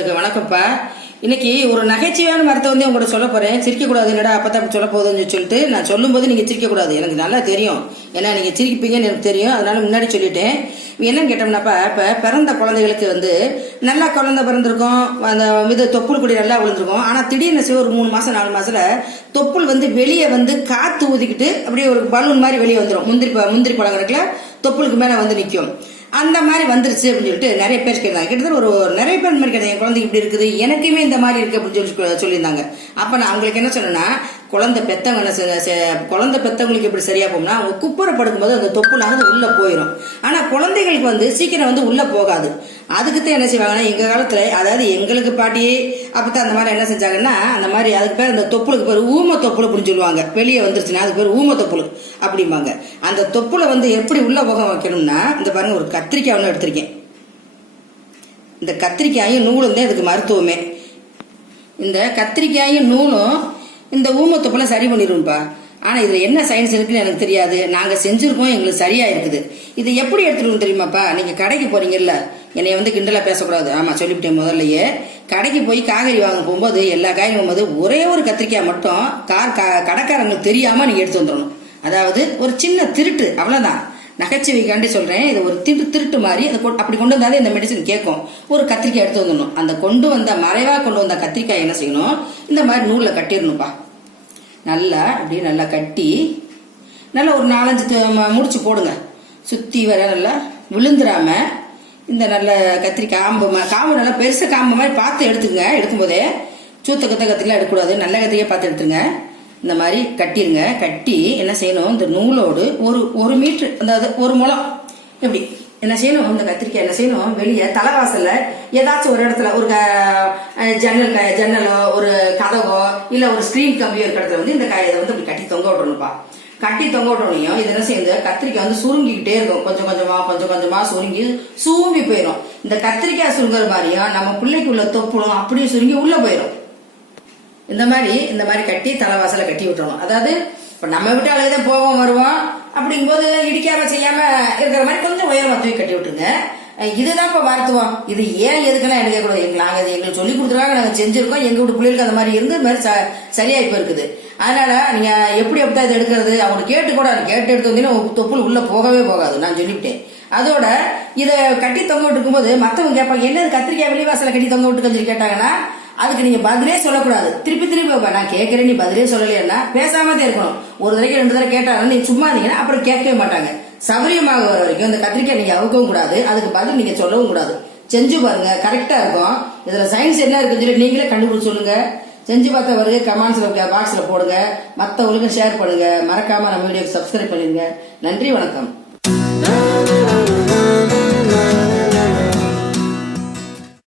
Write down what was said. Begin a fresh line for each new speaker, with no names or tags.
வியூவர்ஸுக்கு வணக்கம்ப்பா. இன்னைக்கு ஒரு நகைச்சுவையான மரத்தை வந்து உங்கள்கிட்ட சொல்ல போறேன். சிரிக்கக்கூடாது என்னடா அப்போ தான் சொல்ல போகுதுன்னு சொல்லிட்டு நான் சொல்லும்போது நீங்கள் சிரிக்கக்கூடாது. எனக்கு நல்லா தெரியும். ஏன்னா நீங்கள் சிரிப்பீங்கன்னு எனக்கு தெரியும். அதனால முன்னாடி சொல்லிட்டேன். என்னன்னு கேட்டோம்னாப்பா இப்போ பிறந்த குழந்தைகளுக்கு வந்து நல்லா குழந்தை பிறந்திருக்கும் அந்த இது தொப்புள் கொடி நல்லா விழுந்திருக்கும். ஆனால் திடீர்னு சிவ ஒரு மூணு மாதம் நாலு மாதத்தில் தொப்புள் வந்து வெளியே வந்து காற்று ஊதிக்கிட்டு அப்படியே ஒரு பலூன் மாதிரி வெளியே வந்துடும் முந்திரி ப- முந்திரி பழம் இருக்குல்ல தொப்புளுக்கு மேலே வந்து நிற்கும் அந்த மாதிரி வந்துருச்சு அப்படின்னு சொல்லிட்டு நிறைய பேர் கேட்டாங்க. கிட்டத்தட்ட ஒரு நிறைய பேர் மாதிரி கேட்டாங்க. என் குழந்தை இப்படி இருக்குது எனக்குமே இந்த மாதிரி இருக்கு அப்படின்னு சொல்லி சொல்லியிருந்தாங்க. அப்போ நான் அவங்களுக்கு என்ன சொன்னேன்னா குழந்தை பெத்தவங்க என்ன செ- குழந்தை பெத்தவங்களுக்கு எப்படி சரியா போகும்னா அவங்க குப்புற படுக்கும்போது அந்த தொப்புலானது உள்ளே போயிடும் ஆனால் குழந்தைகளுக்கு வந்து சீக்கிரம் வந்து உள்ளே போகாது. அதுக்கு தான் என்ன செய்வாங்கன்னா எங்கள் காலத்தில் அதாவது எங்களுக்கு பாட்டி அப்பதான் அந்த மாதிரி என்ன செஞ்சாங்கன்னா அந்த மாதிரி அதுக்கு பேர் அந்த தொப்புளுக்கு பேர் ஊம தொப்புள் அப்படின்னு சொல்லுவாங்க. வெளியே வந்துருச்சுன்னா அதுக்கு பேர் ஊம தொப்புள் அப்படிம்பாங்க. அந்த தொப்புளை வந்து எப்படி உள்ள போக வைக்கணும்னா இந்த பாருங்க ஒரு கத்திரிக்காய் ஒன்று எடுத்திருக்கேன். இந்த கத்திரிக்காயும் நூலும் தான் இதுக்கு மருத்துவமே. இந்த கத்திரிக்காயும் நூலும் இந்த ஊமத்தொப்பலை சரி பண்ணிடுவோம்ப்பா ஆனால் இதில் என்ன சயின்ஸ் இருக்குன்னு எனக்கு தெரியாது. நாங்கள் செஞ்சுருக்கோம் எங்களுக்கு சரியாக இருக்குது. இது எப்படி எடுத்துருவோம் தெரியுமாப்பா? நீங்கள் கடைக்கு போகிறீங்கல்ல என்னை வந்து கிண்டலாக பேசக்கூடாது. ஆமாம் சொல்லிவிட்டேன் முதல்லையே. கடைக்கு போய் காய்கறி வாங்க போகும்போது எல்லா காய்கறி போகும்போது ஒரே ஒரு கத்திரிக்காய் மட்டும் கார் க- கடைக்காரங்களுக்கு தெரியாமல் நீங்கள் எடுத்து வந்துடணும். அதாவது ஒரு சின்ன திருட்டு. அவ்வளோதான் நகைச்சுவைக்காண்டி சொல்றேன். இது ஒரு திருட்டு திருட்டு மாதிரி அதை கொ- அப்படி கொண்டு வந்தாலே இந்த மெடிசன் கேட்கும். ஒரு கத்திரிக்காய் எடுத்து வந்துடணும். அந்த கொண்டு வந்த மறைவா கொண்டு வந்த கத்திரிக்காய் என்ன செய்யணும்? இந்த மாதிரி நூலில் கட்டிடணும்ப்பா நல்லா அப்படியே நல்லா கட்டி நல்லா ஒரு நாலஞ்சு முடிச்சு போடுங்க. சுத்தி வர நல்லா விழுந்துடாம இந்த நல்ல கத்திரிக்காய் காம்பு காம்பு நல்லா பெருசாக காம்பு மாதிரி பார்த்து எடுத்துங்க எடுக்கும்போதே சூத்த கத்த கத்திரிலாம் எடுக்கக்கூடாது. நல்ல கத்திரிக்காய் பார்த்து எடுத்துருங்க. இந்த மாதிரி கட்டிருங்க. கட்டி என்ன செய்யணும்? இந்த நூலோடு ஒரு ஒரு மீட்ரு அதாவது ஒரு முளம் எப்படி? என்ன செய்யணும்? இந்த கத்திரிக்காய் என்ன செய்யணும்? வெளியே தலைவாசல்ல ஏதாச்சும் ஒரு இடத்துல ஒரு க- ஜன்னல் க- ஜன்னலோ ஒரு கதவோ இல்ல ஒரு ஸ்கிரீன் கம்பியோ இருக்கிற இடத்துல வந்து இந்த காயை வந்து இப்படி கட்டி தொங்க விடணும்ப்பா கட்டி தொங்க விட்டோனையும் இது என்ன செய்யுது? கத்திரிக்காய் வந்து சுருங்கிக்கிட்டே இருக்கும். கொஞ்சம் கொஞ்சமா கொஞ்சம் கொஞ்சமா சுருங்கி சூம்பி போயிடும் இந்த கத்திரிக்காய் சுருங்குற மாதிரியும் நம்ம பிள்ளைக்குள்ள தொப்புளும் அப்படியே சுருங்கி உள்ள போயிடும் இந்த மாதிரி இந்த மாதிரி கட்டி தலைவாசலை கட்டி விட்டுறணும். அதாவது இப்ப நம்ம விட்டு அழகு தான் போவோம் வருவோம் அப்படிங்கும்போது இடிக்காம செய்யாம இருக்கிற மாதிரி கொஞ்சம் உயரமா தூக்கி கட்டி விட்டுருங்க. இதுதான் இப்ப மருத்துவம் இது ஏன் எதுக்கெல்லாம் எனக்கு கூட எங்க நாங்க இது எங்களுக்கு சொல்லி கொடுத்துருக்காங்க நாங்க செஞ்சிருக்கோம். எங்க வீட்டு பிள்ளைகளுக்கு அந்த மாதிரி இருந்து மாதிரி ச- சரியா இப்ப இருக்குது அதனால நீங்க எப்படி எப்படி இதை எடுக்கிறது? அவங்க கேட்டு கூட கேட்டு எடுத்து வந்தீங்கன்னா தொப்புள் உள்ள போகவே போகாது. நான் சொல்லிவிட்டேன். அதோட இதை கட்டி தொங்க விட்டுருக்கும் போது மத்தவங்க கேட்பாங்க என்னது கத்திரிக்காய் வெளிவாசல கட்டி தொங்க விட்டு சொல்லி கேட்டாங்கன்னா அதுக்கு நீங்க பதிலே சொல்லக்கூடாது. திருப்பி திருப்பி நான் கேட்கறேன் நீ பதிலே சொல்லலையா பேசாமதே தான் இருக்கணும். ஒரு தடவை ரெண்டு தடவை கேட்டாலும் நீங்க சும்மா இருந்தீங்கன்னா அப்புறம் கேட்கவே மாட்டாங்க. சௌரியமாக வர வரைக்கும் இந்த கத்திரிக்காய் நீங்க அவுக்கவும் கூடாது. அதுக்கு பதில் நீங்க சொல்லவும் கூடாது. செஞ்சு பாருங்க கரெக்டா இருக்கும். இதுல சயின்ஸ் என்ன இருக்குன்னு சொல்லி நீங்களே கண்டுபிடிச்சு சொல்லுங்க. செஞ்சு பார்த்த வருக கமெண்ட்ஸ்ல பாக்ஸ்ல போடுங்க. மற்றவங்களுக்கு ஷேர் பண்ணுங்க. மறக்காம நம்ம வீடியோக்கு சப்ஸ்கிரைப் பண்ணிருங்க நன்றி வணக்கம்.